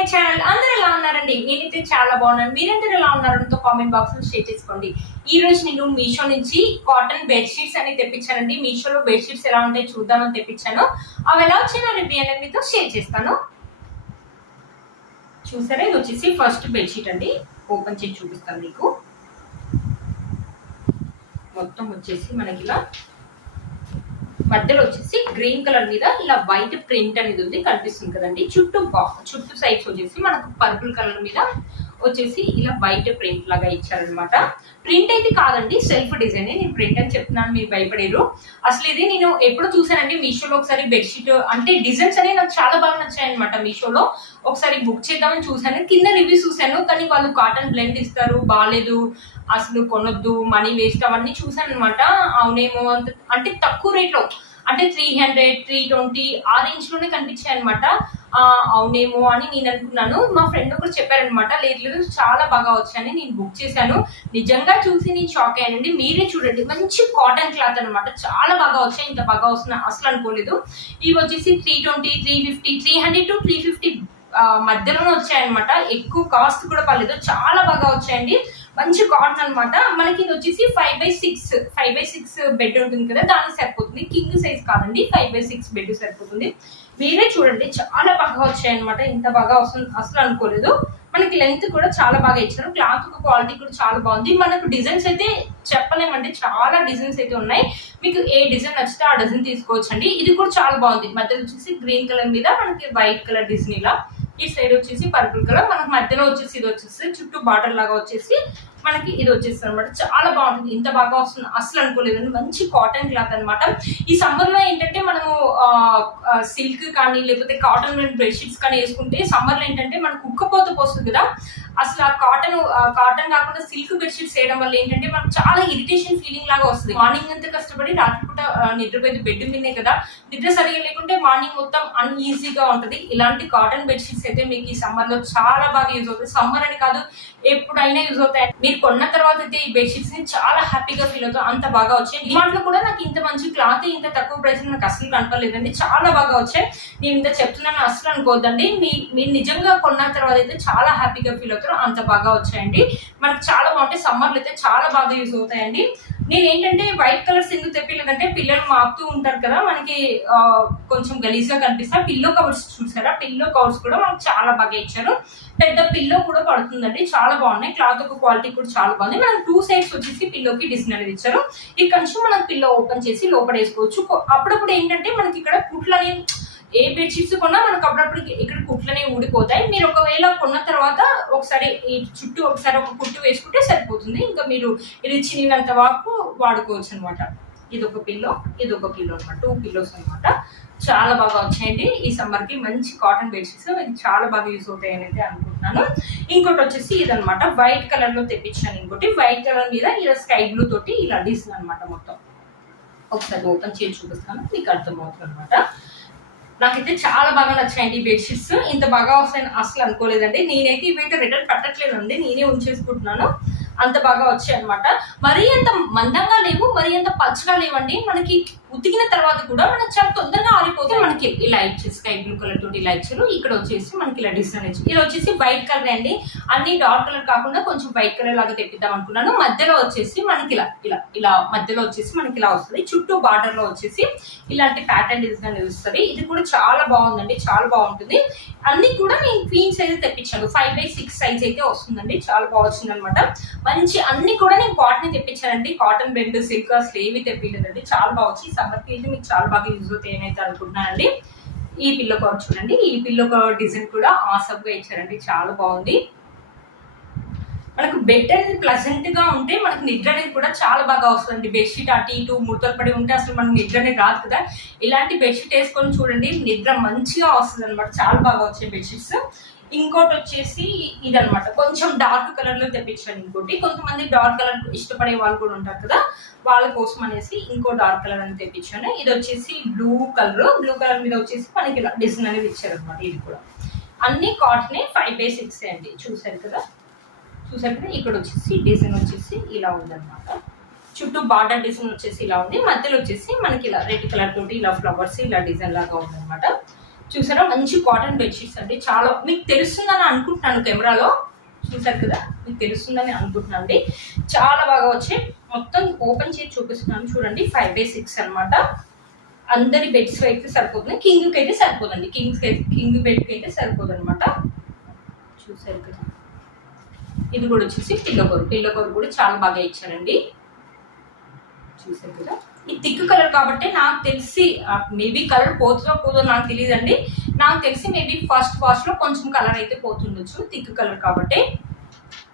My channel. అందరూ ఎలా ఉన్నారండి? నేనైతే చాలా బాగున్నాను. మీరందరూ ఎలా ఉన్నారో కామెంట్ బాక్స్ లో షేర్ చేసుకోండి. ఈ రోజు నేను మీషో నుంచి కాటన్ బెడ్షీట్స్ అని తెప్పించానండి. మీషోలో బెడ్షీట్స్ ఎలా ఉంటాయి చూద్దామని తెప్పించాను. అవి ఎలా వచ్చిన రివ్యూ అనేది మీతో షేర్ చేస్తాను. చూసారా, ఇది వచ్చేసి ఫస్ట్ బెడ్షీట్ అండి. ఓపెన్ చేసి చూపిస్తాను మీకు. మొత్తం వచ్చేసి మనకి ఇలా మధ్యలో వచ్చేసి గ్రీన్ కలర్ మీద ఇలా వైట్ ప్రింట్ అనేది ఉంది, కనిపిస్తుంది కదండి. చుట్టూ సైడ్స్ వచ్చేసి మనకు పర్పుల్ కలర్ మీద వచ్చేసి ఇలా వైట్ ప్రింట్ లాగా ఇచ్చారనమాట. ప్రింట్ అయితే కాదండి, సెల్ఫ్ డిజైన్. నేను ప్రింట్ అని చెప్తున్నాను, మీరు భయపడేరు. అసలు ఇది నేను ఎప్పుడు చూసానండి మీషోలో. ఒకసారి బెడ్షీట్ అంటే డిజైన్స్ అనేవి నాకు చాలా బాగా నచ్చాయి అనమాట. మీషోలో ఒకసారి బుక్ చేద్దామని చూసాను, కింద రివ్యూస్ చూసాను, కానీ వాళ్ళు కాటన్ బ్లెండ్ ఇస్తారు, బాగాలేదు, అసలు కొనొద్దు, మనీ వేస్ట్, అవన్నీ చూసాను అనమాట. అవునేమో అంటే తక్కువ రేట్లో, అంటే 300, 320 ఆ రేంజ్ లోనే కనిపించాయి అనమాట. అవునేమో అని నేను అనుకున్నాను. మా ఫ్రెండ్ ఒకరు చెప్పారనమాట, లేదు చాలా బాగా వచ్చాయని. నేను బుక్ చేశాను. నిజంగా చూసి నేను షాక్ అయ్యానండి. మీరే చూడండి, మంచి కాటన్ క్లాత్ అనమాట, చాలా బాగా వచ్చాయి. ఇంత బాగా వస్తున్నాయి అసలు అనుకోలేదు. ఇవి వచ్చేసి 320, 350, 300 to 350 మధ్యలోనే వచ్చాయన్నమాట. ఎక్కువ కాస్ట్ కూడా పర్లేదు, చాలా బాగా వచ్చాయండి. మంచి కాటన్ అనమాట. మనకి ఇది వచ్చేసి 5x6 బెడ్ ఉంటుంది కదా, దానికి సరిపోతుంది. కింగ్ సైజ్ కాదండి, 5x6 బెడ్ సరిపోతుంది. మీరే చూడండి, చాలా బాగా వచ్చాయన్నమాట. ఇంత బాగా వస్తుంది అసలు అనుకోలేదు. మనకి లెంత్ కూడా చాలా బాగా ఇచ్చారు. క్లాత్ క్వాలిటీ కూడా చాలా బాగుంది. మనకు డిజైన్స్ అయితే చెప్పలేమంటే చాలా డిజైన్స్ అయితే ఉన్నాయి. మీకు ఏ డిజైన్ నచ్చితే ఆ డిజైన్ తీసుకోవచ్చండి. ఇది కూడా చాలా బాగుంది. మధ్యలో వచ్చేసి గ్రీన్ కలర్ మీద మనకి వైట్ కలర్ డిజైన్, ఇలా ఈ సైడ్ వచ్చేసి పర్పుల్ కలర్, మనకి మధ్యలో వచ్చేసి ఇది వచ్చేసి చుట్టూ బార్డర్ లాగా వచ్చేసి మనకి ఇది వచ్చేస్తుంది అనమాట. చాలా బాగుంటుంది. ఇంత బాగా వస్తుంది అసలు అనుకోలేదండి. మంచి కాటన్ క్లాత్ అనమాట. ఈ సమ్మర్ లో ఏంటంటే మనము సిల్క్ కానీ లేకపోతే కాటన్ బెడ్షీట్స్ కానీ వేసుకుంటే సమ్మర్ లో ఏంటంటే మనకు ఉక్కపోత పోస్తుంది కదా, అసలు ఆ కాటన్ కాకుండా సిల్క్ బెడ్షీట్స్ వేయడం వల్ల ఏంటంటే మనకు చాలా ఇరిటేషన్ ఫీలింగ్ లాగా వస్తుంది. మార్నింగ్ అంతా కష్టపడి రాత్రిపూట నిద్రపోయేది బెడ్ మీదే కదా, నిద్ర సరిగా లేకుంటే మార్నింగ్ మొత్తం అన్ఈజీగా ఉంటుంది. ఇలాంటి కాటన్ బెడ్షీట్స్ అయితే మీకు ఈ సమ్మర్ లో చాలా బాగా యూజ్ అవుతాయి. సమ్మర్ అని కాదు, ఎప్పుడైనా యూజ్ అవుతాయి. మీరు కొన్న తర్వాత అయితే ఈ బెడ్షీట్స్ ని చాలా హ్యాపీగా ఫీల్ అవుతాం. అంత బాగా వచ్చాయి. డిమాండ్ లో కూడా నాకు ఇంత మంచి క్లాత్ ఇంత తక్కువ ప్రైస్ నాకు అసలు కనపడలేదండి. చాలా బాగా వచ్చాయి. నేను ఇంత చెప్తున్నాను అసలు అనుకోవద్దండి. మీరు నిజంగా కొన్న తర్వాత అయితే చాలా హ్యాపీగా ఫీల్ అవుతారు. అంత బాగా వచ్చాయండి. మనకు చాలా బాగుంటాయి. సమ్మర్లో అయితే చాలా బాగా యూజ్ అవుతాయండి. నేను ఏంటంటే వైట్ కలర్స్ ఎందుకు తెప్పిలేదంటే, పిల్లలు మాపుతూ ఉంటారు కదా, మనకి కొంచెం గలీజ్గా కనిపిస్తాయి. పిల్లో కవర్స్ చూసారా, పిల్లో కవర్స్ కూడా మనకు చాలా బాగా ఇచ్చారు. పెద్ద పిల్లో కూడా పడుతుందండి, చాలా బాగున్నాయి. క్లాత్ ఒక క్వాలిటీ కూడా చాలా బాగుంది. మనం 2 సైడ్స్ వచ్చేసి పిల్లోకి డిజైన్ అనేది ఇచ్చారు. ఇక్కడ నుంచి మనం పిల్లో ఓపెన్ చేసి లోపల వేసుకోవచ్చు. అప్పుడప్పుడు ఏంటంటే మనకి ఇక్కడ కుట్లని, ఏ బెడ్షీట్స్ కొన్నా మనకు అప్పుడప్పుడు ఇక్కడ కుట్లనే ఊడిపోతాయి. మీరు ఒకవేళ కొన్న తర్వాత ఒకసారి ఈ చుట్టూ ఒకసారి ఒక కుట్టు వేసుకుంటే సరిపోతుంది. ఇంకా మీరు ఇది చిన్నంత వరకు వాడుకోవచ్చు అనమాట. ఇది ఒక పిల్లో అనమాట. 2 పిల్లోస్ అనమాట. చాలా బాగా వచ్చాయండి. ఈ సమ్మర్ కి మంచి కాటన్ బెడ్షీట్స్ మీకు చాలా బాగా యూజ్ అవుతాయని అయితే అనుకుంటున్నాను. ఇంకోటి వచ్చేసి ఇదనమాట, వైట్ కలర్ లో తెప్పించాను. ఇంకోటి వైట్ కలర్ మీద ఇలా స్కై బ్లూ తోటి ఇలా డిజైన్ అనమాట. మొత్తం ఒకసారి ఓపెన్ చేసి చూపిస్తాను, మీకు అర్థమవుతుంది అనమాట. నాకైతే చాలా బాగా నచ్చాయండి ఈ బెడ్షీట్స్. ఇంత బాగా వస్తాయని అసలు అనుకోలేదండి. నేనైతే ఇవైతే రిటర్న్ పెట్టట్లేదండి, నేనే ఉంచేసుకుంటున్నాను. అంత బాగా వచ్చాయి అనమాట. మరీ అంత మందంగా లేవు, మరీ అంత పచ్చగా లేవండి. మనకి ఉతికిన తర్వాత కూడా మనకి చాలా తొందరగా ఆరిపోతే మనకి ఇలా ఇచ్చేసి స్కై బ్లూ కలర్ తోటి ఇలా ఇచ్చారు. ఇక్కడ వచ్చేసి మనకి ఇలా డిజైన్ ఇచ్చారు. ఇది వచ్చేసి వైట్ కలర్ అండి. అన్ని డార్క్ కలర్ కాకుండా కొంచెం వైట్ కలర్ లాగా తెప్పిద్దాం అనుకున్నాను. మధ్యలో వచ్చేసి మనకి ఇలా మధ్యలో వచ్చేసి మనకి ఇలా వస్తుంది. చుట్టూ బార్డర్ లో వచ్చేసి ఇలాంటి ప్యాటర్న్ డిజైన్ వస్తుంది. ఇది కూడా చాలా బాగుందండి, చాలా బాగుంటుంది. అన్ని కూడా నేను క్వీన్ సైజ్ తెప్పించాను. 5x6 సైజ్ అయితే వస్తుందండి. చాలా బాగా వచ్చింది అనమాట. మంచి అన్ని కూడా నేను కాటన్ తెప్పించానండి. కాటన్ బెడ్, సిల్క్ అసలు ఏవి తెప్పించలేదండి. చాలా బాగా వచ్చి సమ్మర్ కి మీకు చాలా బాగా యూజ్ అవుతాయి అయితే అనుకుంటున్నానండి. ఈ పిల్లో కవర్ చూడండి, ఈ పిల్లో కవర్ డిజైన్ కూడా ఆసమ్ గా ఇచ్చారండి. చాలా బాగుంది. మనకు బెడ్ అనేది ప్లెజెంట్ గా ఉంటే మనకు నిద్ర అనేది కూడా చాలా బాగా వస్తుంది. బెడ్షీట్ అటు ఇటు ముడతలు పడి ఉంటే అసలు మనకు నిద్ర అనేది రాదు కదా. ఇలాంటి బెడ్షీట్ వేసుకొని చూడండి, నిద్ర మంచిగా వస్తుంది అనమాట. చాలా బాగా వచ్చాయి బెడ్షీట్స్. ఇంకోటి వచ్చేసి ఇదనమాట, కొంచెం డార్క్ కలర్ లో తెప్పించాను. ఇంకోటి కొంతమంది డార్క్ కలర్ ఇష్టపడే వాళ్ళు కూడా ఉంటారు కదా, వాళ్ళ కోసం అనేసి ఇంకో డార్క్ కలర్ అని తెప్పించాను. ఇది వచ్చేసి బ్లూ కలర్ మీద వచ్చేసి మనకి ఇలా డిజైన్ అనేది ఇచ్చారు అనమాట. ఇది కూడా అన్ని కాటనే 5x6 అండి. చూసారు కదా. ఇక్కడ వచ్చేసి డిజైన్ వచ్చేసి ఇలా ఉందన్నమాట. చుట్టూ బార్డర్ డిజైన్ వచ్చేసి ఇలా ఉంది. మధ్యలో వచ్చేసి మనకి ఇలా రెడ్ కలర్ తోటి ఇలా ఫ్లవర్స్ ఇలా డిజైన్ లాగా ఉందన్నమాట. చూసారా మంచి కాటన్ బెడ్షీట్స్ అండి. చాలా మీకు తెలుస్తుందని అనుకుంటున్నాను, కెమెరాలో చూసారు కదా, మీకు తెలుస్తుందని అనుకుంటున్నాను అండి. చాలా బాగా వచ్చాయి. మొత్తం ఓపెన్ చేసి చూపిస్తున్నాను చూడండి. 5x6 అనమాట. అందరి బెడ్స్ అయితే సరిపోతుంది, కింగ్కి అయితే సరిపోదండి. కింగ్ బెడ్కి అయితే సరిపోదు అనమాట. చూసారు కదా, ఇది కూడా వచ్చేసి పిల్లో కవర్ కూడా చాలా బాగా ఇచ్చారండి. చూసారు కదా, ఈ థిక్ కలర్ కాబట్టి నాకు తెలిసి మేబీ కలర్ పోదో నాకు తెలియదండి. నాకు తెలిసి మేబీ ఫస్ట్ వాష్ లో కొంచెం కలర్ అయితే పోతుండొచ్చు, థిక్ కలర్ కాబట్టి.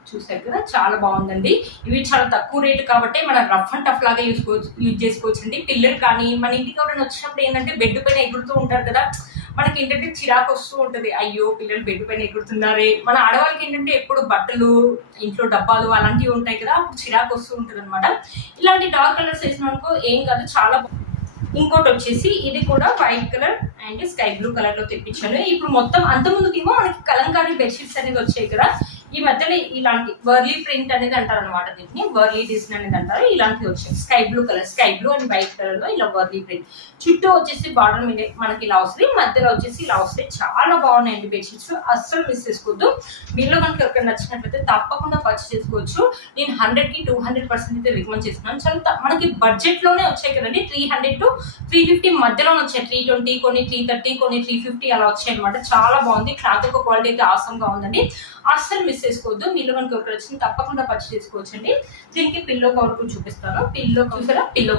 చూసారు కదా, చాలా బాగుందండి. ఇవి చాలా తక్కువ రేటు కాబట్టి మనం రఫ్ అండ్ టఫ్ లాగా యూజ్ చేసుకోవచ్చు అండి. పిల్లలు కానీ మన ఇంటికి ఎవరైనా వచ్చినప్పుడు ఏంటంటే బెడ్ పైన ఎగురుతూ ఉంటారు కదా, మనకి ఏంటంటే చిరాకు వస్తూ ఉంటుంది. అయ్యో పిల్లలు బెడ్ పైన ఎగురుతున్నారే. మన ఆడవాళ్ళకి ఏంటంటే ఎప్పుడు బట్టలు, ఇంట్లో డబ్బాలు అలాంటివి ఉంటాయి కదా, అప్పుడు చిరాకు వస్తూ ఉంటుంది అనమాట. ఇలాంటి డార్క్ కలర్స్ వేసినానుకో ఏం కాదు, చాలా. ఇంకోటి వచ్చేసి ఇది కూడా white colour and sky blue colour లో తెప్పించాను. ఇప్పుడు మొత్తం అంత ముందుకేమో మనకి కలంకారీ బెడ్షీట్స్ అనేది వచ్చాయి కదా, ఈ మధ్యలో ఇలాంటి వర్లీ ప్రింట్ అనేది అంటారు అనమాట. దీన్ని వర్లీ డిజైన్ అనేది అంటారు. ఇలాంటివి వచ్చాయి sky blue and white colour లో ఇలా వర్లీ ప్రింట్. చుట్టూ వచ్చేసి బార్డర్ మీద మనకి ఇలా వస్తాయి, మధ్యలో వచ్చేసి ఇలా వస్తాయి. చాలా బాగున్నాయండి బెడ్షీట్స్, అస్సలు మిస్ చేసుకోవద్దు. మీలో కనుక ఎవరికి నచ్చినట్లయితే తప్పకుండా పర్చేస్ చేసుకోవచ్చు. నేను 100కి 200% అయితే రికమెండ్ చేస్తున్నాను. చాలా మనకి బడ్జెట్ లోనే వచ్చాయి కదండి. 300 to 350 మధ్యలోనే వచ్చాయి. 320, కొన్ని 330, కొన్ని 350 అలా వచ్చాయి అనమాట. చాలా బాగుంది. క్లాత్ యొక్క క్వాలిటీ అయితే ఆసమ్ గా ఉందండి, అస్సలు మిస్ చేసుకోవద్దు. మీలో మనకి ఒకటి వచ్చింది తప్పకుండా పర్చేస్ చేసుకోవచ్చు అండి. దీనికి పిల్లో కవర్ కూడా చూపిస్తాను. పిల్లో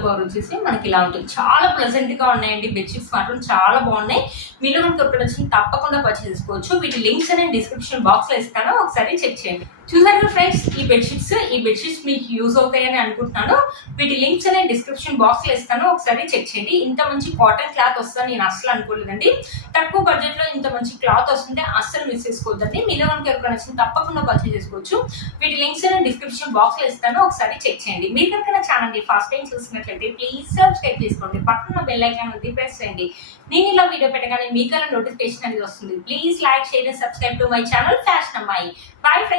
కవర్ వచ్చేసి మనకి ఇలా ఉంటుంది. చాలా ప్లెజెంట్ గా ఉన్నాయండి బెడ్షీట్స్, మాత్రం చాలా బాగున్నాయి. మీలో మనకి ఒకటి వచ్చింది తప్పకుండా పర్చేస్ చేసుకోవచ్చు. వీటి లింక్స్ అనేది డిస్క్రిప్షన్ బాక్స్ లో ఇస్తాను, ఒకసారి చెక్ చేయండి. చూసారు ఫ్రెండ్స్, ఈ బెడ్షీట్స్ మీకు యూజ్ అవుతాయని అనుకుంటున్నాను. వీటి లింక్స్ అనేది డిస్క్రిప్షన్ బాక్స్ లో ఇస్తాను, ఒకసారి చెక్ చేయండి. ఇంత మంచి కాటన్ క్లాత్ వస్తుందని నేను అస్సలు అనుకోలేదండి. తక్కువ బడ్జెట్ లో ఇంత మంచి క్లాత్ వస్తుంటే అస్సలు మిస్ చేసుకోవద్దండి. మీలో మనకి ఎవరికైనా నచ్చింది తప్పకుండా పర్చేస్ చేసుకోవచ్చు. వీటి లింక్స్ అనేది డిస్క్రిప్షన్ బాక్స్ లో ఇస్తాను, ఒకసారి చెక్ చేయండి. మీరు కనుక ఛానల్ ని ఫస్ట్ టైం చూసినట్లయితే ప్లీజ్ సబ్స్క్రైబ్ చేసుకోండి. పక్కన బెల్ ఐకాన్ ఉంది, ప్రెస్ చేయండి. నేను ఇలా వీడియో పెట్టగానే మీకు నోటిఫికేషన్ అనేది వస్తుంది. Please like, share and subscribe to my channel fashion అమ్మాయి. Bye friends.